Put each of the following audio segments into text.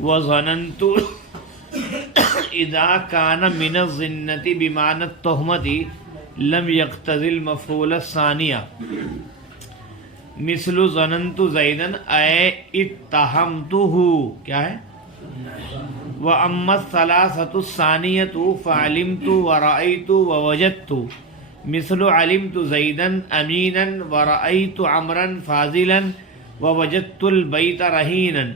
وظننت اذا كان من الظنة بمعنى التهمة لم يقتضي المفعول الثانية مثل ظننت زيدا اي اتهمته کیا ہے واما الثلاثة الثانية فعلمت ورأيت ووجدت مثل علمت زيدا امينا ورأيت عمرا فاضلا ووجدت البيت رهينا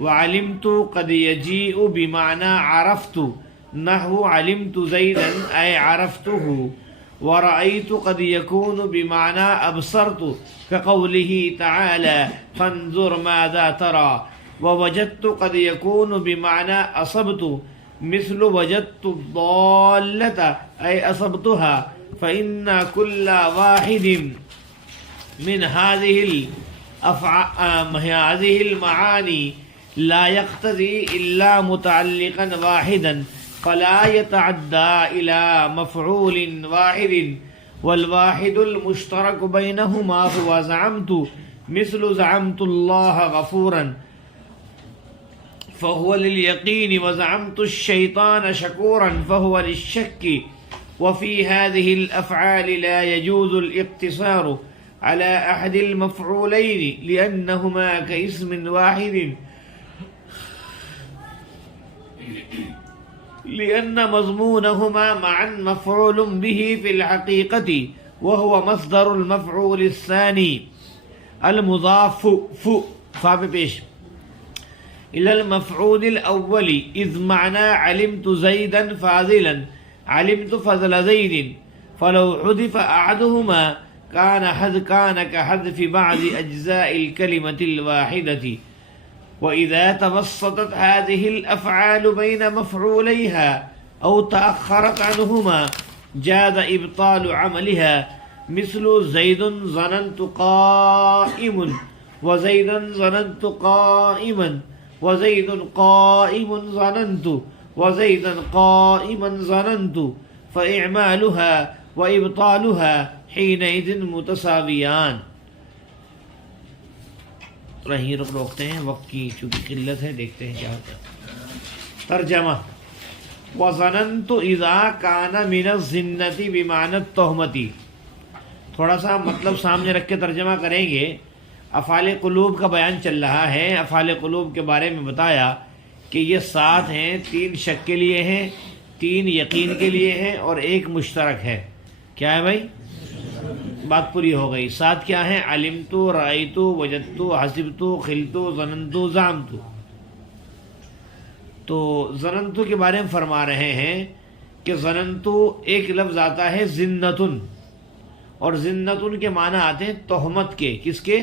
وعلمت قد يجيء بمعنى عرفت نحو علمت زيدا أي عرفته ورأيت قد يكون بمعنى أبصرت كقوله تعالى فانظر ماذا ترى ووجدت قد يكون بمعنى أصبت مثل وجدت الضالة أي أصبتها فإن كل واحد من هذه المعاني لا يقتضي إلا متعلقا واحدا فلا يتعدى إلى مفعول واحد والواحد المشترك بينهما هو زعمت مثل زعمت الله غفورا فهو لليقين وزعمت الشيطان شكورا فهو للشك وفي هذه الأفعال لا يجوز الاقتصار على أحد المفعولين لأنهما كاسم واحد لأن مضمونهما معا مفعول به في الحقيقة وهو مصدر المفعول الثاني المضاف فابيش إلى المفعول الأول إذ معنى علمت زيدا فاضلا علمت فضل زيد فلو حذف أحدهما كان كحذف بعض أجزاء الكلمة الواحدة وإذا توسطت هذه الأفعال بين مفعوليها أو تأخرت عنهما جاز إبطال عملها مثل زيد ظننت قائم وزيدا ظننت قائما وزيد قائم ظننت وزيدا قائما ظننت فإعمالها وإبطالها حينئذ متساويان. رہیں روکتے ہیں وقت کی چونکہ قلت ہے، دیکھتے ہیں کیا ہوتا ہے. ترجمہ وظننت اذا كان من الظنة بمعنى التهمة. تھوڑا سا مطلب سامنے رکھ کے ترجمہ کریں گے. افعال قلوب کا بیان چل رہا ہے. افعال قلوب کے بارے میں بتایا کہ یہ 7 ہیں، 3 شک کے لیے ہیں، 3 یقین کے لیے ہیں اور 1 مشترک ہے. کیا ہے بھائی؟ بات پوری ہو گئی. 7 کیا ہیں؟ علمت، رأیت، وجدت، حسبت، خلت، ظننت، زعمت. تو ظننت کے بارے میں فرما رہے ہیں کہ ظننت ایک لفظ آتا ہے ظنتن، اور ظنتن کے معنی آتے ہیں تہمت کے. کس کے؟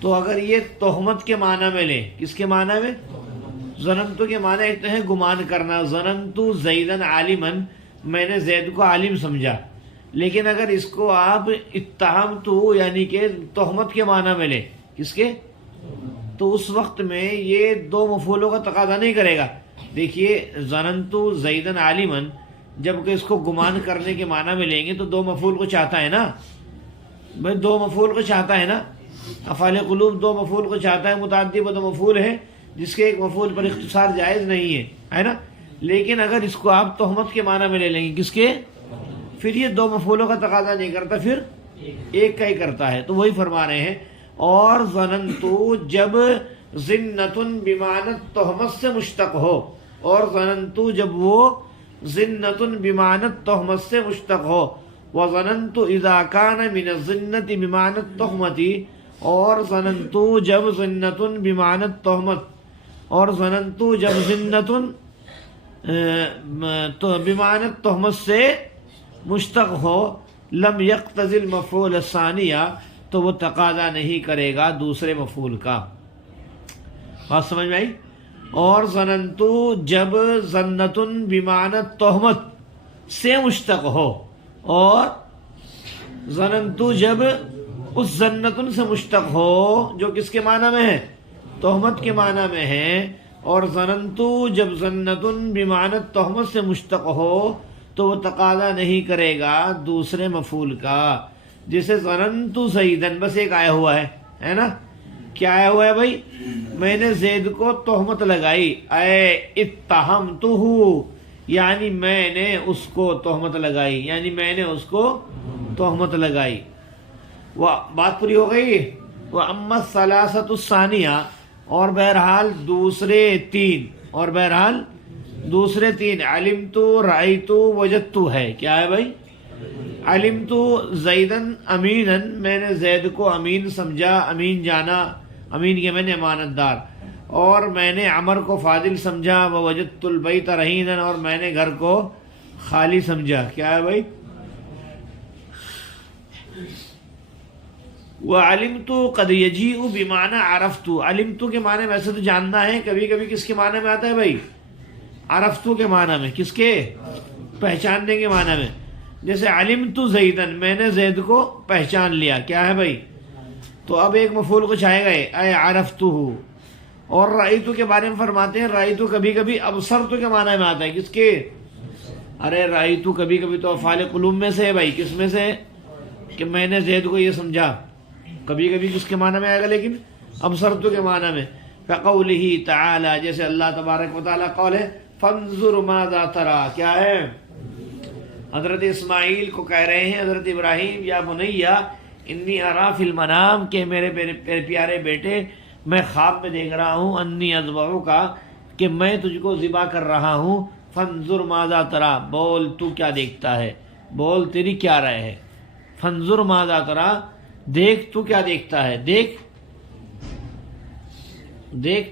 تو اگر یہ تہمت کے معنی میں لیں، کس کے معنی میں؟ ظننت کے معنی ایک تو ہے گمان کرنا. ظننت زیدن عالما، میں نے زید کو عالم سمجھا. لیکن اگر اس کو آپ اتہمت یعنی کہ تہمت کے معنی میں لیں، کس کے؟ تو اس وقت میں یہ 2 مفعولوں کا تقاضا نہیں کرے گا. دیکھیے ظننت زیدن عالما، جبکہ اس کو گمان کرنے کے معنی میں لیں گے تو 2 مفعول کو چاہتا ہے نا بھائی، 2 مفعول کو چاہتا ہے نا. افعال قلوب 2 مفعول کو چاہتا ہے. متعدی وہ 2 مفعول ہے جس کے 1 مفعول پر اختصار جائز نہیں ہے نا. لیکن اگر اس کو آپ تہمت کے معنی میں لے لیں گے، کس کے؟ پھر یہ 2 مفعولوں کا تقاضا نہیں کرتا، پھر 1 کا ہی کرتا ہے. تو وہی فرما رہے ہیں. اور ظننت جب ظنتن بمعنی تہمت سے مشتق ہو، اور ظننت جب وہ ظنتن بمعنی تہمت سے مشتق ہو. وظننت اذا كان من الظنة بمعنی التہمت، اور ظننت جب ظنتن بمعنی التہمت، اور ظننت جب ظنتن بمعنی التہمت سے مشتق ہو لم یقتضی المفعول الثانیہ، تو وہ تقاضا نہیں کرے گا دوسرے مفعول کا. بات سمجھ میں آئی؟ اور ظننت جب ظنتن بمعنی التہمت سے مشتق ہو، اور ظننت جب اس ظنتن سے مشتق ہو جو کس کے معنی میں ہے؟ تہمت کے معنی میں ہے. اور ظننت جب ظنتن بمعنی التہمت سے مشتق ہو تو وہ تقاضا نہیں کرے گا دوسرے مفعول کا. جیسے ظننت زیدن بس ایک آیا ہوا ہے نا. کیا ہوا ہے بھائی؟ میں نے زید کو تہمت لگائی، اے اتہمتہ، یعنی میں نے اس کو تہمت لگائی، یعنی میں نے اس کو تہمت لگائی۔ وہ بات پوری ہو گئی۔ وَأَمَّا الثَّلَاثَةُ الثَّانِيَةُ، اور بہرحال دوسرے تین، علمت، رأیت، وجدت ہے۔ کیا ہے بھائی؟ علمت زیدن امینا، میں نے زید کو امین سمجھا، امین جانا، امین کے میں نے امانت دار، اور میں نے عمر کو فاضل سمجھا، ووجدت البیت رہینا، اور میں نے گھر کو خالی سمجھا۔ کیا ہے بھائی؟ وعلمت قد یجیء بمعنی عرفت، علمت کے معنی ویسے تو جاننا ہے، کبھی کبھی کس کے معنی میں آتا ہے بھائی؟ عرفت کے معنی میں، کس کے؟ پہچاننے کے معنی میں۔ جیسے علمت زیدن، میں نے زید کو پہچان لیا۔ کیا ہے بھائی؟ تو اب ایک مفعول کچھ آئے گا، اے عرفتہ۔ اور رأیت کے بارے میں فرماتے ہیں رأیت کبھی کبھی ابصرت کے معنی میں آتا ہے، کس کے؟ ارے رأیت کبھی کبھی تو افعال قلوب میں سے ہے بھائی، کس میں سے؟ کہ میں نے زید کو یہ سمجھا، کبھی کبھی کس کے معنی میں آئے گا لیکن ابصرت کے معنی میں۔ کقولہ تعالی، جیسے اللہ تبارک و تعالی قول ہے فانظر ماذا تری، کیا ہے؟ حضرت اسماعیل کو کہہ رہے ہیں حضرت ابراہیم، یا بنیا انی ارا فی المنام، کہ میرے پیارے بیٹے میں خواب میں دیکھ رہا ہوں، انی اذبحک، کہ میں تجھ کو ذبح کر رہا ہوں، فانظر ماذا تری، بول تو کیا دیکھتا ہے، بول تیری کیا رائے ہے، فانظر ماذا تری، دیکھ تو کیا دیکھتا ہے، دیکھ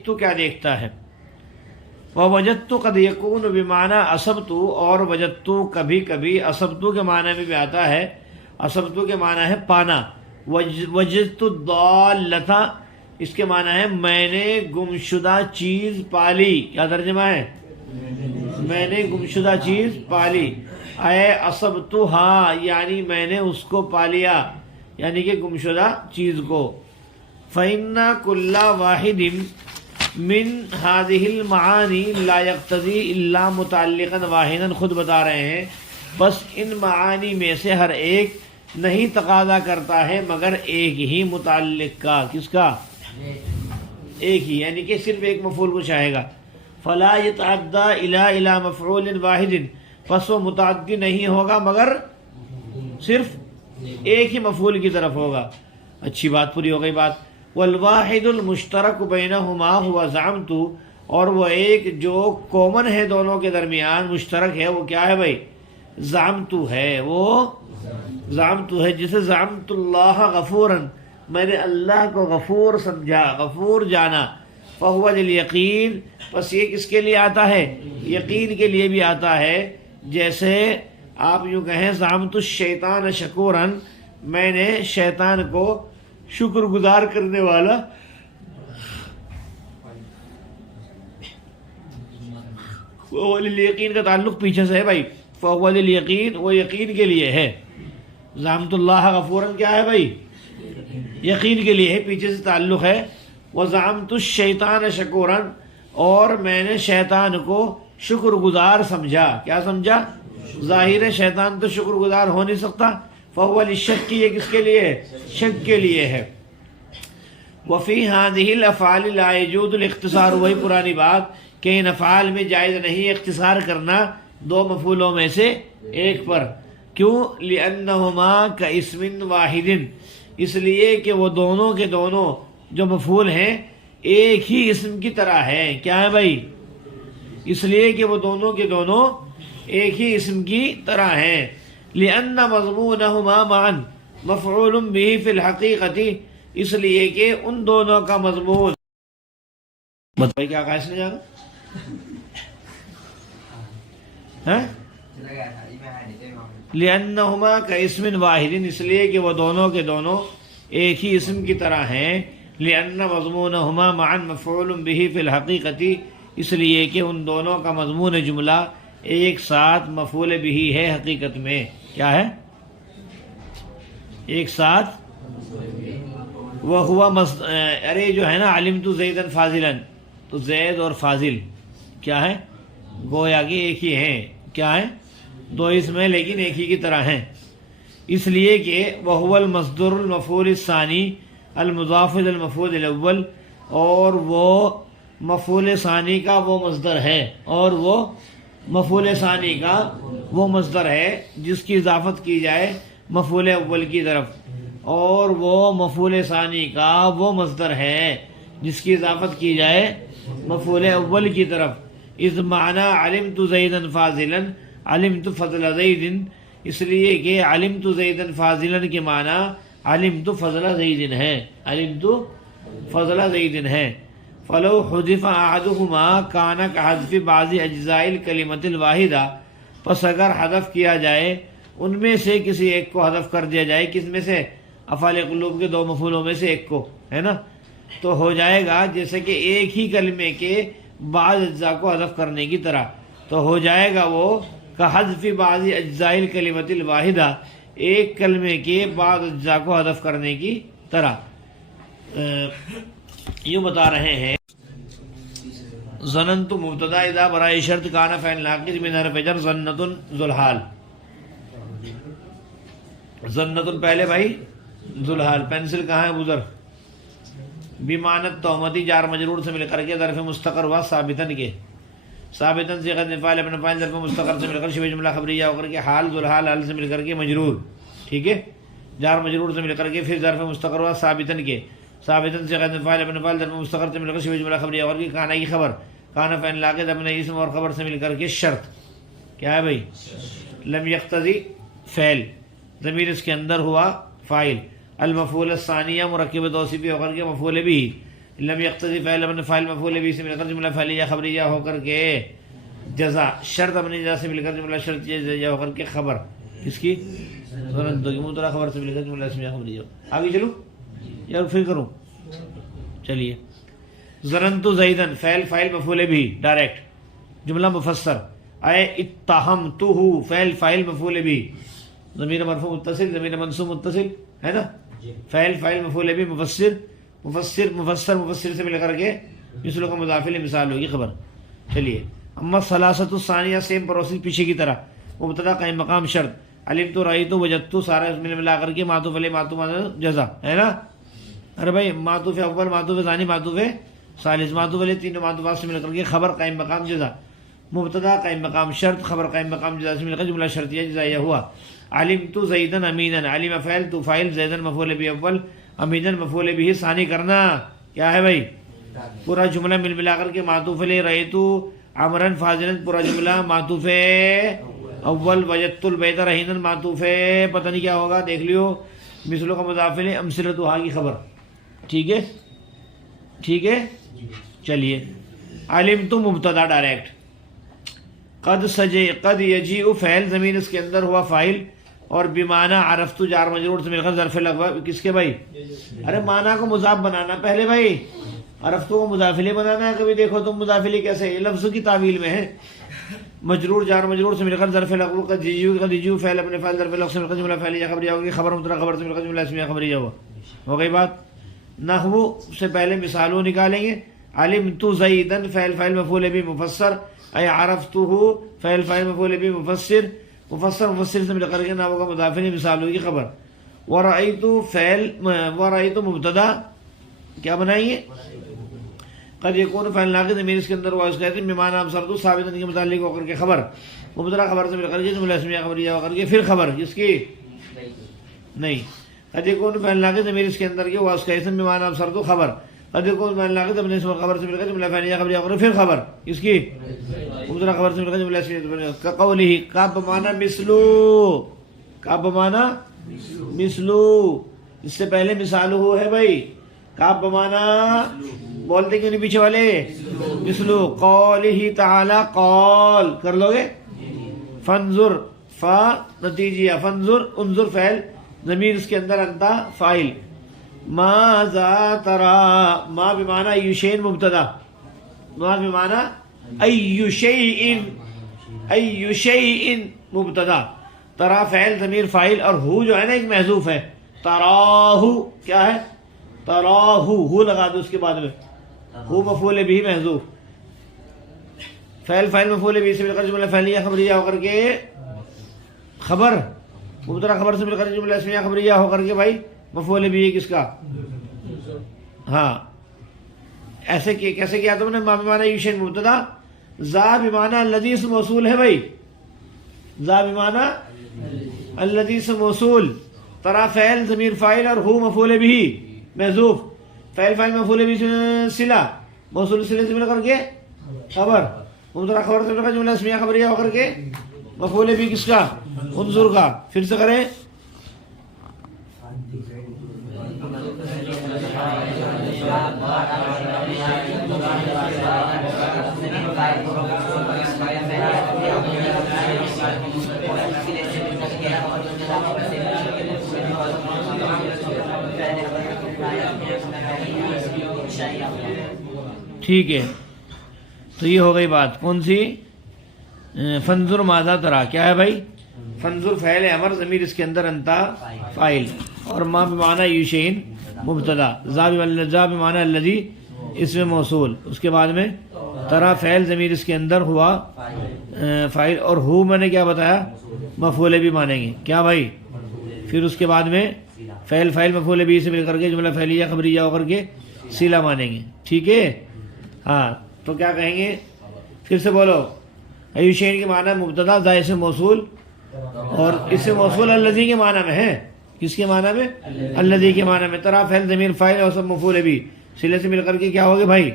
تو کیا دیکھتا ہے۔ وَوَجَدْتُ قَدْ يَكُونُ بِمَعْنَى أَصَبْتُ، اور وجدت کبھی کبھی اصبت کے معنی میں بھی آتا ہے، اصبت کے معنی ہے پانا۔ وجدت الضالۃ، اس کے معنی ہے میں نے گمشدہ چیز پالی۔ کیا ترجمہ ہے؟ میں نے گمشدہ چیز پالی۔ اے اصبتھا، یعنی میں نے اس کو پا لیا، یعنی کہ گمشدہ چیز کو۔ فَإِنَّ كُلَّ وَاحِدٍ من هذه المعانی لا یقتضی الا متعلقا واحدا، خود بتا رہے ہیں بس ان معانی میں سے ہر ایک نہیں تقاضا کرتا ہے مگر ایک ہی متعلق کا۔ کس کا؟ ایک ہی، یعنی کہ صرف ایک مفعول کو چاہے گا۔ فلا يتعدى الى مفعول واحد، پس وہ متعدی نہیں ہوگا مگر صرف ایک ہی مفعول کی طرف ہوگا۔ اچھی بات پوری ہو گئی بات۔ والواحد المشترک بینہما ہوا زعمت، اور وہ ایک جو کامن ہے دونوں کے درمیان، مشترک ہے، وہ کیا ہے بھائی؟ زعمت ہے، وہ زعمت ہے، جسے زعمت اللہ غفورا، میں نے اللہ کو غفور سمجھا، غفور جانا۔ فہو للیقین، پس یہ کس کے لیے آتا ہے؟ یقین کے لیے بھی آتا ہے۔ جیسے آپ یوں کہیں زعمت الشیطان شکورا، میں نے شیطان کو شکر گزار کرنے والا، وہ یقین کا تعلق پیچھے سے ہے بھائی، فَهُوَ لِلْيَقِينِ، وہ یقین کے لیے ہے۔ زعمت اللہ غفوراً کیا ہے بھائی؟ یقین کے لیے ہے، پیچھے سے تعلق ہے۔ وَزَعَمْتُ الشَّيْطَانَ شَكُورًا، اور میں نے شیطان کو شکر گزار سمجھا۔ کیا سمجھا؟ ظاہر ہے شیطان تو شکر گزار ہو نہیں سکتا۔ فَهُوَ لِلشَّكِّ، یہ کس کے لیے ہے؟ شک کے لیے ہے۔ وفی هذه الافعال لا يجوز الاختصار، وہی پرانی بات کہ ان افعال میں جائز نہیں اختصار کرنا دو مفعولوں میں سے ایک پر۔ کیوں؟ لأنهما كاسم واحد، اس لیے کہ وہ دونوں کے دونوں جو مفعول ہیں ایک ہی اسم کی طرح ہیں۔ کیا ہے بھائی؟ اس لیے کہ وہ دونوں کے دونوں ایک ہی اسم کی طرح ہیں۔ لأن مضمونهما معا مفعول به في الحقیقة، اس لیے کہ ان دونوں کا مضمون، بتائیے کیا کہا اس نے جانا؟ لأنهما كاسم واحد، اس لیے کہ وہ دونوں کے دونوں ایک ہی اسم کی طرح ہیں۔ لأن مضمونهما معا مفعول به في الحقیقة، اس لیے کہ ان دونوں کا مضمون جملہ ایک ساتھ مفعول بھی ہے حقیقت میں۔ کیا ہے؟ ایک ساتھ وہ ہوا ارے جو ہے نا علمت زیدا فاضلا، تو زید اور فاضل کیا ہے؟ گویا کہ ایک ہی ہیں۔ کیا ہے؟ دو اسم ہیں لیکن ایک ہی کی طرح ہیں، اس لیے کہ وہو المصدر المفعول الثانی المضاف الی المفعول الاول، اور وہ مفعول ثانی کا وہ مصدر ہے، اور وہ مفعول ثانی کا وہ مصدر ہے جس کی اضافت کی جائے مفعول اول کی طرف، اور وہ مفعول ثانی کا وہ مصدر ہے جس کی اضافت کی جائے مفعول اول کی طرف۔ اذ معنی علمت زیدا فاضلا، علمت فضل زید، اس لیے کہ علمت زیدا فاضلا کے معنی علمت فضل زید ہے، علمت فضل زید ہے۔ فلو حذف احدهما کان کحذف بعض اجزاء الکلمۃ الواحدہ، پس اگر حذف کیا جائے ان میں سے کسی ایک کو حذف کر دیا جائے، کس میں سے؟ افعال قلوب کے دو مفعولوں میں سے ایک کو، ہے نا، تو ہو جائے گا جیسے کہ ایک ہی کلمے کے بعض اجزاء کو حذف کرنے کی طرح، تو ہو جائے گا وہ کحذف بعض اجزاء الکلمۃ الواحدہ، ایک کلمے کے بعض اجزاء کو حذف کرنے کی طرح۔ یوں بتا رہے ہیں ظننت مبتدا اذا برائے شرط کان فعل ناقص من حرف جر ظنۃ ذوالحال، ظنۃ پہلے بھائی ذوالحال، پینسل کہاں ہے ابوذر؟ بمانت تہمتی جار مجرور سے مل کر کے ظرف مستقر ہوا ثابتن کے، ثابتن صیغۃ فاعل ابن فاعل ظرف مستقر سے مل کر شبہ جملہ خبریہ ہو کر کے حال ذوالحال، حال سے مل کر کے مجرور، ٹھیک ہے، جار مجرور سے مل کر کے پھر ظرف مستقر ہوا ثابتن کے، ثابتن صیغۃ فاعل ابن فاعل ظرف مستقر سے مل کر شبہ جملہ خبریہ ہو کر کے کانا کی خبر، کانا فعل ناقص اپنے اسم اور خبر سے مل کر کے شرط، کیا ہے بھائی؟ لم یقتضی فعل، ضمیر اس کے اندر ہوا فاعل، المفعول الثانیہ مرکب توصیفی ہو کر کے مفعول بھی، لم یقتضی فعل ابن فاعل مفعول بھی سے مل کر جملہ فعلیہ خبریہ ہو کر کے جزا، شرط اپنی جزا سے مل کر جملہ شرطیہ ہو کر کے خبر، کس کی؟ مبتدا خبر سے مل کر جملہ اسمیہ خبریہ۔ آگے چلو یا پھر کروں؟ چلیے، ظننت زیدن فعل فاعل مفعول بھی ڈائریکٹ، جملہ مفسر، اے اتہمتہ فعل فاعل مفعول بھی، ضمیر مرفوع متصل، ضمیر منصوب متصل، ہے نا، فعل فاعل مفعول بھی، مفسر مفسر مفسر مفسر سے مل کر کے مثلوں کا مضاف الیہ مثال ہوگی خبر۔ چلیے، اما ثلاثۃ الثانیہ سیم پروسیس پیچھے کی طرح، مبتدا قائم مقام شرط، علمت رأیت وجدت سارا اس میں ملا کر کے معطوف علیہ معطوف جزا، ہے نا، ارے بھائی معطوف اول معطوف ثانی معطوف ثالث، معطوف علیہ تینوں معطوفات سے مل کر کے خبر قائم مقام جزا، مبتدا قائم مقام شرط، خبر قائم مقام جزا سے مل کر جملہ شرطیہ جزائیہ ہوا۔ علمت زیدن امینا، علم فعل تو فاعل، زیدن مفعول بھی اول، امینا مفعول بھی ثانی کرنا، کیا ہے بھائی؟ پورا جملہ مل ملا کر کے معطوف علیہ رأیت عمرا فاضلا، پورا جملہ معطوف اول، وجدت البیت رہینا معطوف پتہ نہیں کیا ہوگا، دیکھ لیو، مثلوں کا مضاف الیہ امثلتھا کی خبر، ٹھیک ہے ٹھیک ہے۔ چلیے، علمت مبتدا ڈائریکٹ، قد یجیء فعل، ضمیر اس کے اندر ہوا فاعل، اور بمعنی عرفت جار مجرور سے مل کر ظرف لغو، کس کے بھائی؟ ارے معنی کو مضاف بنانا پہلے بھائی، عرفت کو مضاف الیہ بنانا ہے، کبھی دیکھو تم مضاف الیہ کیسے، یہ لفظ کی تعویل میں ہے، مجرور جار مجرور سے مل کر ظرف لغو، قد یجیء فعل اپنے فعل ظرف لغو سے مل کر جملہ فعلیہ خبریہ ہوگی، خبر مبتدا خبر سے مل کر جملہ اسمیہ خبریہ ہو گئی بات۔ نحو سے پہلے مثالوں نکالیں گے، علمت زیدن فعل فاعل مفعول بھی مفسر، اے عرفتہ فعل فاعل مفعول بھی مفسر، مفسر مفسر سے مل کر کے نحو کا مضاف الیہ مثال ہوگی خبر، ورأیت فعل، ورأیت مبتدا کیا بنائیے؟ قد یکون فعل ناقص، ضمیر اس کے اندر ہوا اس کہتے ہیں بمعنی ابصرت ثابت کے متعلق ہو کر کے خبر، مبتدا خبر سے مل کر کے جملہ اسمیہ خبریہ ہو کر کے پھر خبر، جس کی نہیں، قد یکون فعل ناقص، ضمیر اس کے اندر کے ہوا اس کا اسم بمعنی ابصرت خبر، قد یکون فعل ناقص اپنے اسم خبر سے مل کر جملہ فعلیہ خبریہ ہو کر پھر خبر، اس کی مبتدا خبر سے مل کر جملہ اسمیہ کقولہ، کا بمعنی مثلو، کا بمعنی مثلو، اس سے پہلے مثال ہو ہے بھائی، کا بمعنی بولتے کیوں نہیں پیچھے والے؟ مثلو، قولہ تعالی، قول کر لو گے، فانظر، فا نتیجیہ، فانظر انظر فعل، ضمیر اس کے اندر انتا فاعل، ماذا ترى، ما بمعنی ای شیء مبتدا، ما بمعنی ای شیء، ای شیء مبتدا، ترا فعل ضمیر فاعل، اور ہو جو ہے نا ایک محذوف ہے، تراہ کیا ہے؟ تراہ، ہو لگا دو اس کے بعد میں، ہو مفعول بھی محذوف، فعل فاعل مفعول بھی سے مل کر جملہ فعلیہ خبریہ ہو کر کے خبر، مبتدا خبر سے مل کر جملہ اسمیہ خبریہ ہو کر کے بھائی مفعول بھی کس کا؟ ہاں ایسے کیسے کیا تم نے؟ ما بمعنی یشین مبتدا، ذا بمعنی الذی اسم موصول ہے بھائی، ذا بمعنی الذی اسم موصول، ترا فعل ضمیر فاعل اور ہو مفعول بھی محذوف، فعل فاعل مفعول بھی صلہ، موصول صلے سے مل کر کے خبر، مبتدا خبر سے مل کر جملہ اسمیہ خبریہ ہو کر کے مفعول بھی کس کا؟ انظر کا. پھر سے کریں. ٹھیک ہے، تو یہ ہو گئی بات کون سی؟ فنظر ماذا ترا کیا ہے بھائی؟ فنظر فعل امر، ضمیر اس کے اندر انتا فاعل، اور ما بمعنی یشین مبتدا، ذا بمعنی الذی اسم موصول، اس کے بعد میں ترا فعل ضمیر اس کے اندر ہوا فاعل، اور ہو میں نے کیا بتایا؟ مفعول بھی مانیں گے کیا بھائی؟ پھر اس کے بعد میں فعل فاعل مفعول بھی سے مل کر کے جملہ فعلیہ خبریہ ہو کر کے صلہ مانیں گے. ٹھیک ہے. ہاں تو کیا کہیں گے؟ پھر سے بولو. ایوشین کے معنی مبتدا، ذا اسم موصول، اور اسم موصول الذی کے معنی میں ہے. کس کے معنی میں؟ الذی کے معنی میں. ترا فعل ضمیر فاعل اور سب مفعول بھی صلے سے مل کر کے کیا ہوگے بھائی؟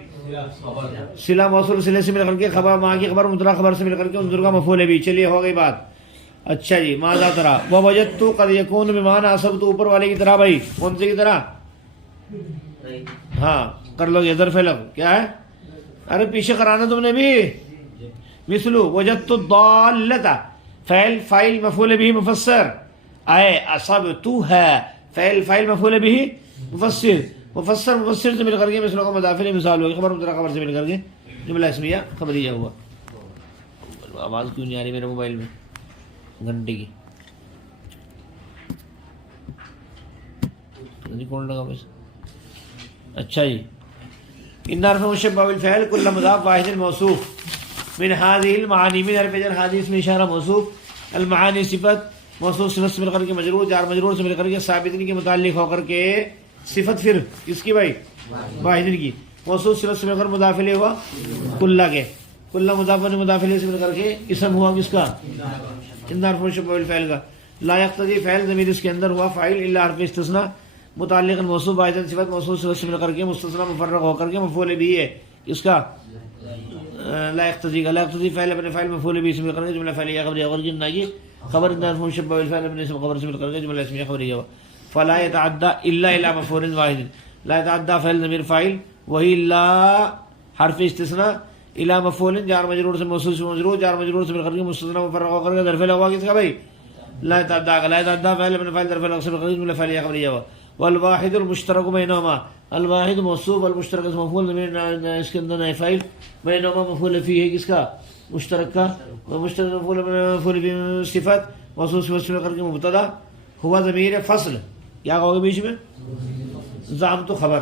صلہ موصول صلے سے مل کر کے خبر، ماں کی خبر مبتدا خبر سے مل کر کے انظر کا مفعول بھی. چلیے ہو گئی بات. اچھا جی. ماذا ترا ووجدت قد یکون بمعنی اصبت، اوپر والے کی طرح بھائی. کون سے کی طرح؟ ہاں کر لو گے ظرف لفظ کیا ہے؟ ارے پیچھے کرانا تم نے بھی. مثلو وجدت الضالۃ، فعل فاعل مفعول به مفسر، آئے اصبت ہے فعل فاعل مفعول به مفسر، مفسر سے مل کر کے مثلوں کا مضاف الیہ مثال ہوگی، خبر مبتدا خبر سے مل کر کے جملہ اسمیہ خبریہ ہوا. آواز کیوں نہیں آ رہی میرے موبائل میں گھنٹے کی؟ کون لگا بس. اچھا جی. ان حرف مشبہ بالفعل کل مضاف واحد الموصوف من هذه المعانی، من حرف جر هذه اسم اشارہ موصوف، المعانی صفت، موصوف صفت سے مل کر کے مجرور، جار مجرور سے مل کر کے ثابتین کے متعلق ہو کر کے صفت، پھر کس کی بھائی؟ واحدین کی. موصوف صفت سے مل کر مضاف الیہ ہوا کلہ کے، کلہ مضاف الیہ سے مل کر کے اسم ہوا کس کا؟ ان حرف مشبہ بالفعل کا. لا یقتضی فعل ضمیر اس کے اندر ہوا فاعل الا حرف استثناء متعلق موصوف واحد صفت، موصوف صفت سے مل کر کے مستثنی مفرغ ہو کر کے مفعول بھی ہے اس کا. لا یقتضی کا، لا یقتضی فعل اپنے فاعل مفعول بھی سے مل کر کے جملہ فعلیہ خبریہ اور جن کی خبر ان حرف مشبہ بالفعل اپنے اسم خبر سے مل کر کے جملہ اسمیہ خبریہ. فلا يتعدى الا الى مفعول واحد. لا يتعدى فعل ضمیر فاعل وہی الا حرف استثناء الى مفعول جار مجرور سے موصول سے مجرور، جار مجرور سے مل کر کے مستثنی مفرغ ہو کر کے ظرف ہوا کس کا بھائی؟ لا يتعدى کا. لا يتعدى فعل اپنے فاعل ظرف سے مل کر کے جملہ فعلیہ خبریہ ہوا. والواحد المشترک بینہما، الواحد موصوف، المشترک اس مفعول اس کے اندر نائب فاعل، بینہما مفعول فی ہے کس کا؟ مشترک کا. مشترک مفعول فی صفت، موصوف صفت سے کر کے مبتدا، ہوا ضمیر فصل. کیا کہو گے بیچ میں؟ زعمت خبر،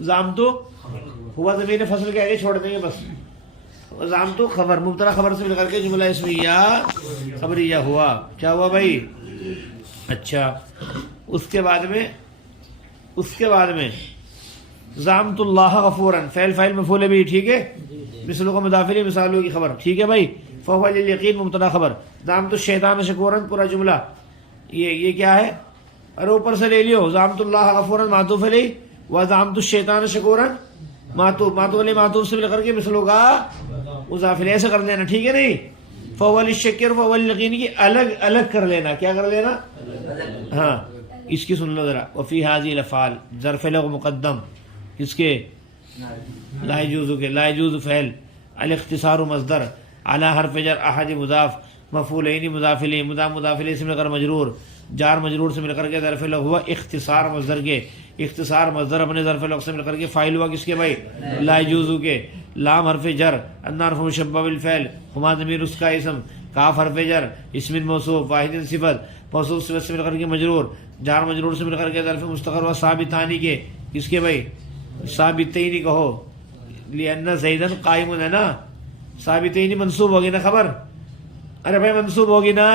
زعمت ہوا ضمیر فصل کے آگے چھوڑ دیں گے بس. زعمت خبر، مبتدا خبر سے مل کر کے جملہ اسمیہ خبریہ ہوا. کیا ہوا بھائی؟ اچھا. اس کے بعد میں زعمت اللہ غفورا، فعل فاعل مفعول بھی. ٹھیک ہے. مثلوں کا مضاف الیہ مثالوں کی خبر. ٹھیک ہے بھائی. فهو لليقین مبتدا خبر. زعمت الشیطان شکورا پورا جملہ. یہ کیا ہے؟ ارے اوپر سے لے لیو. زعمت اللہ غفورا معطوف علیہ، وزعمت الشیطان شکورا معطوف علیہ، معطوف سے مل کر کے مثلوں کا مضاف الیہ ایسے کر لینا. ٹھیک ہے نہیں؟ فهو للشکر فهو لليقین کی الگ الگ کر لینا. کیا کر لینا؟ ہاں اس کی سن لو ذرا. وفی هذه الافعال ظرف لغو مقدم کس کے؟ لا يجوز کے. لا يجوز فعل، الاختصار مصدر، على حرف جر احد مضاف، مفعولین مضاف الیہ، مضاف الیہ سے مل کر مجرور، جار مجرور سے مل کر کے ظرف لغو ہوا اختصار مصدر کے. اختصار مصدر اپنے ظرف لغو سے مل کر کے فاعل ہوا کس کے بھائی؟ لا يجوز کے. لام حرف جر، ان حرف مشبہ بالفعل، ہما ضمیر اس کا اسم، کاف حرف جر، اسم موصوف، واحد صفت، موصوف صفت سے مل کر کے مجرور، جار مجرور سے مل کر کے ظرف مستقر و ثابتانی کے کس کے بھائی؟ ثابتین کہو. لأن زیدن قائم ہے نا، ثابتین منصوب ہوگی نا خبر. ارے بھائی منصوب ہوگی نا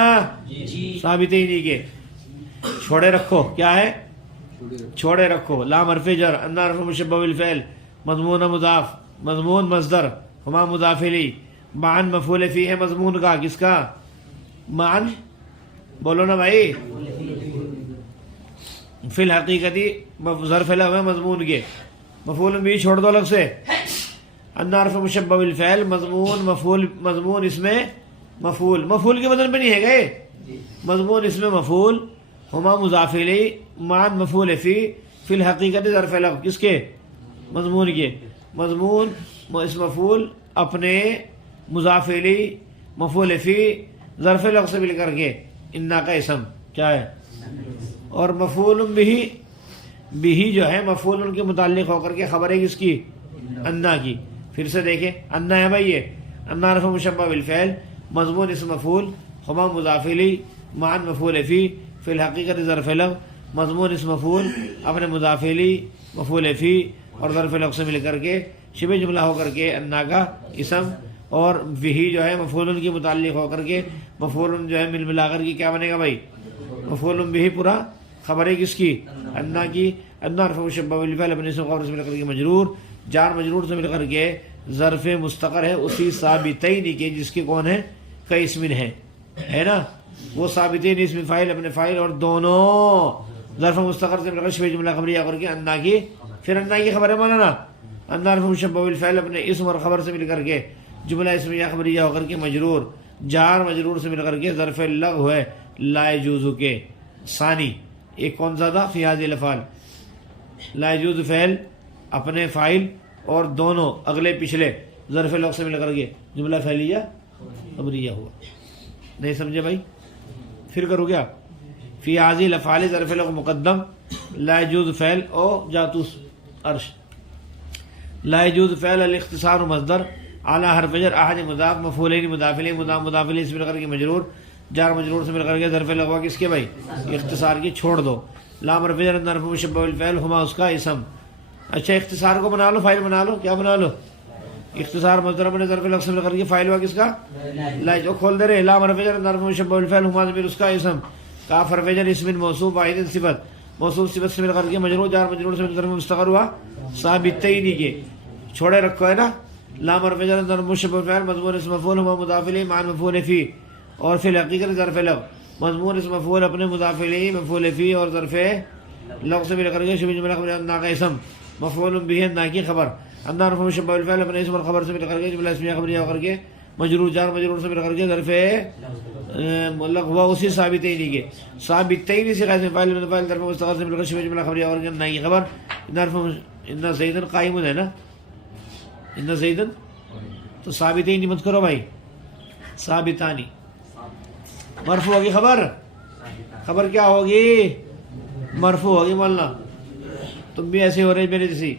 ثابتین کے. چھوڑے رکھو کیا ہے؟ چھوڑے رکھو. لام حرف جر، انا حرف مشبہ بالفعل، مضمون مضاف، مضمون مصدر، ہما مضاف الیہ، معن مفعول فی ہے مضمون کا، کس کا؟ معن، بولو نا بھائی. فی الحقیقتی ظرف لغو ہے مضمون کے، مفعول بھی چھوڑ دو الگ سے. انا حرف مشبہ بالفعل، مضمون مفعول، مضمون اس میں مفعول، مفعول کے بدن پہ نہیں ہے گئے، مضمون اس میں مفعول، ہما مضاف الیہ، معن مفعول فی الحقیقت ظرف لغو، کس کے؟ مضمون کے. مضمون اس مفعول اپنے مضاف الیہ مفعول فی ظرف لغو سے مل کر کے انا کا اسم کیا ہے؟ اور مفعول بھی جو ہے مفعول ان کے متعلق ہو کر کے خبر ہے کس کی؟ انا کی. پھر سے دیکھیں، انا ہے بھائی، یہ انا حرف مشبہ بالفعل، مضمون اسم مفعول، ہما مضاف الیہ، معن مفعول فی الحقیقت ظرف لغو، مضمون اسم مفعول اپنے مضاف الیہ مفعول فی اور ظرف لغو سے مل کر کے شبہ جملہ ہو کر کے انا کا اسم، اور بھی جو ہے مفعول کے متعلق ہو کر کے مفعول جو ہے مل ملا کر کے کیا بنے گا بھائی؟ مفعول بھی پورا خبر ہے کس کی؟ انا کی. انا حرف مشبہ بالفعل اپنے اسم خبر سے مل کر کے مجرور، جار مجرور سے مل کر کے ظرف مستقر ہے اسی ثابتین کے، جس کے کون ہے؟ کئی اسمن ہے نا، وہ ثابتین اسم فاعل اپنے فاعل اور دونوں ظرف مستقر سے مل کر شبہ جملہ خبریہ کر کے انا کی. پھر انا کی خبر ہے مولانا، انا حرف مشبہ بالفعل اپنے اسم اور خبر سے مل کر کے جملہ اسمیہ خبریہ ہو کر کے مجرور، جار مجرور سے مل کر کے ظرف لغو ہے لا یجوز کے ثانی. ایک کون سا تھا؟ فی هذه الافعال، لا یجوز فعل اپنے فاعل اور دونوں اگلے پچھلے ظرف لغو سے مل کر کے جملہ فعلیہ خبریہ ہوا. نہیں سمجھے بھائی؟ پھر کرو کیا؟ فی هذه الافعال ظرف لغو مقدم، لا یجوز فعل او جاتوس عرش. لا یجوز فعل الاختصار مصدر، اعلی حرف جر، احد مضاف، مفعولین مضاف الیہ، مضاف الیہ سے مل کر کے مجرور، جار مجرور سے مل کر کے ظرف لغو کس کے بھائی؟ اختصار کی چھوڑ دو. لام حرف جر، حرف مشبہ بالفعل، ہما اس کا اسم. اچھا اختصار کو بنا لو، فاعل بنا لو، کیا بنا لو؟ اختصار مصدر اپنے ظرف لغو سے مل کر کے فاعل ہوا کس کا؟ لا، جو کھول دے رہے. لام حرف جر، حرف مشبہ بالفعل، ہما ضمیر اس کا اسم. کاف حرف جر، اسم موصوف، واحد صفت، موصوف صفت سے مل کر کے مجرور، جار مجرور سے ظرف مستقر ہوا ثابتین کے، چھوڑے رکھو ہے نا. لام حرف جر، حرف مشبہ بالفعل، مضمون اسم مفعول، ہما مضاف الیہ، معن مفعول فی اور فی الحقیقت ظرف لغو، مضمون اسم مفعول اپنے مضاف الیہ مفعول فی اور ظرف لغو سے مل کر کے شبہ جملہ خبریہ انا کا اسم، مفعول بھی انا کی خبر. انا حرف مشبہ بالفعل اپنے اسم اور خبر سے مل کر کے جملہ اسمیہ خبریہ ہو کر کے مجرور، جار مجرور سے مل کر کے ظرف لغو اسی ثابتین کے، ثابتین سے قائم فاعل من فاعل ظرف مستقر سے مل کر شبہ جملہ خبریہ ہو کر کے انا کی خبر. ان زیدن قائم ہے نا، ان زیدن تو ثابتین مت کرو بھائی، ثابتانی. مرفوع ہوگی خبر، خبر کیا ہوگی؟ مرفوع ہوگی. مولانا تم بھی ایسے ہو رہے میرے جیسی.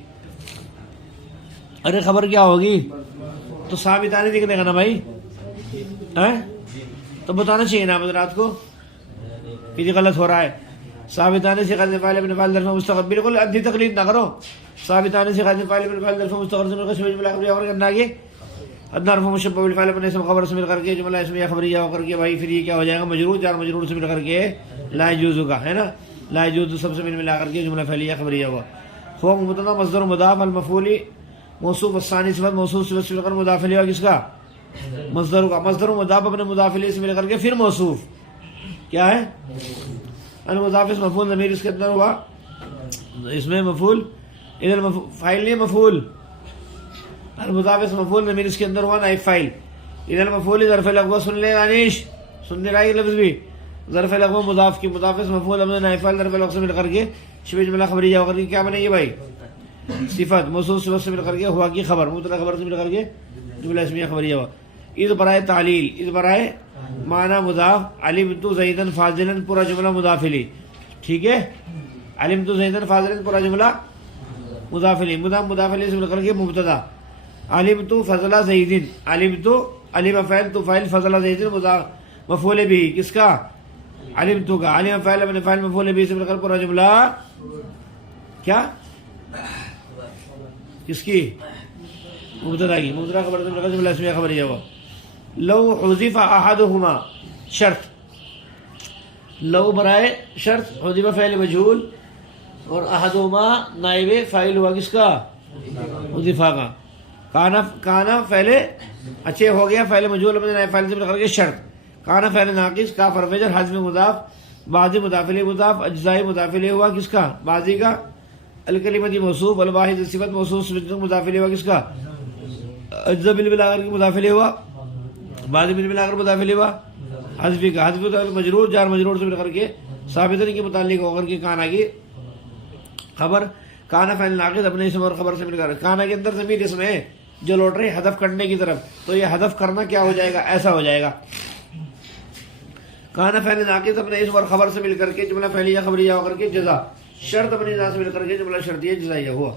ارے خبر کیا ہوگی؟ تو ثابتانی دکھنے کا نا بھائی، تو بتانا چاہیے نا حضرات کو کہ یہ غلط ہو رہا ہے. ثابتانی سے قائم فاعل ابن فاعل ظرف مستقر، بالکل ادھی تقلید نہ کرو. ثابتانی سے قائم فاعل ابن فاعل ظرف مستقر سے مل کر شبہ جملہ خبریہ ہو کر کے آگے انا حرف مشبہ بالفعل اپنے اسم خبر سے مل کر کے جملہ اسمیہ خبریہ ہو کر کے بھائی پھر یہ کیا ہو جائے گا؟ مجرور، جار مجرور سے مل کر کے لا یجوز کا ہے نا. لا یجوز سب سے ملا کر کے جملہ فعلیہ خبریہ ہوا. ہو مبتدا مصدر مضاف، المفعول موصوف، الثانی صفت، موصوف صفت سے مل کر مضاف الیہ کس کا؟ مصدر کا. مصدر مضاف اپنے مضاف الیہ سے مل کر کے پھر موصوف کیا ہے؟ المضاف اسم مفعول، ضمیر اس کے اندر ہوا، اس میں مفعول ادھر فاعل نہیں مفعول، المضاف اسم مفعول، ضمیر اس کے اندر ہوا نائب فاعل. ادھر مفعول ظرف لغو، سن لے دانش، سننے رہا یہ لفظ بھی، ظرف لغو مضاف کی، مضاف اسم مفعول اپنے نائب فاعل ظرف لغو سے مل کر کے شبہ جملہ خبریہ ہو کر کے کیا بنے گی بھائی؟ صفت، موصوف صفت سے مل کر کے ہوا کی خبر، مبتدا خبر سے مل کر کے جملہ اسمیہ خبریہ ہوا. اذ برائے تعلیل، اذ برائے معنی مضاف، علمت زیدن فاضلا پورا جملہ مضاف الیہ، ٹھیک ہے. علمت زیدن فاضلا پورا جملہ مضاف الیہ، مضاف الیہ سے مل کر کے مبتدا، علمت فضل زیدن، علمت علم فعل تو فاعل، فضل زیدن مضاف مفعول بھی کس کا؟ علمت کا. علم فعل اپنے فاعل مفعول بھی سے مل کر پورا جملہ کیا کس کی؟ مبتدا کی، مبتدا خبر سے مل کر جملہ اسمیہ خبریہ ہوا. لو حذف احدهما، شرط، لو برائے شرط، حذف فعل مجهول، اور احدہما نائب فاعل ہوا کس کا؟ مضیفہ کا. کانا فعل اچھے ہو گیا فعل مجہول اپنے نائب فاعل سے مل کر کے شرط. کانا فعل ناقص کاف حرف جر حذف مضاف بعضی مضاف الیہ مضاف اجزائی مضاف الیہ ہوا کس کا؟ بعضی کا. الکلمتی موصوف الواحد صفت موصوف مضاف الیہ ہوا کس کا؟ اجزا بالبلاغر کی مضاف الیہ ہوا. بعضی بالبلاغر مضاف الیہ ہوا. حذفی کا حذف مجرور جار مجرور سے مل کر کے ثابتن کے متعلق ہو کر کے کانا کی خبر. کانا فعل ناقص اپنے اسم اور خبر سے مل کر. کانا کے اندر ضمیر اسم ہے جو لوٹ رہے حذف کرنے کی طرف, تو یہ حذف کرنا کیا ہو جائے گا؟ ایسا ہو جائے گا. کانا فعل ناقص اپنے اسم اور خبر سے مل کر کے جملہ فعلیہ خبریہ ہو کر کے جزا شرط اپنی جزا سے مل کر کے جملہ شرطیہ جزائیہ ہوا.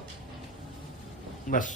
بس.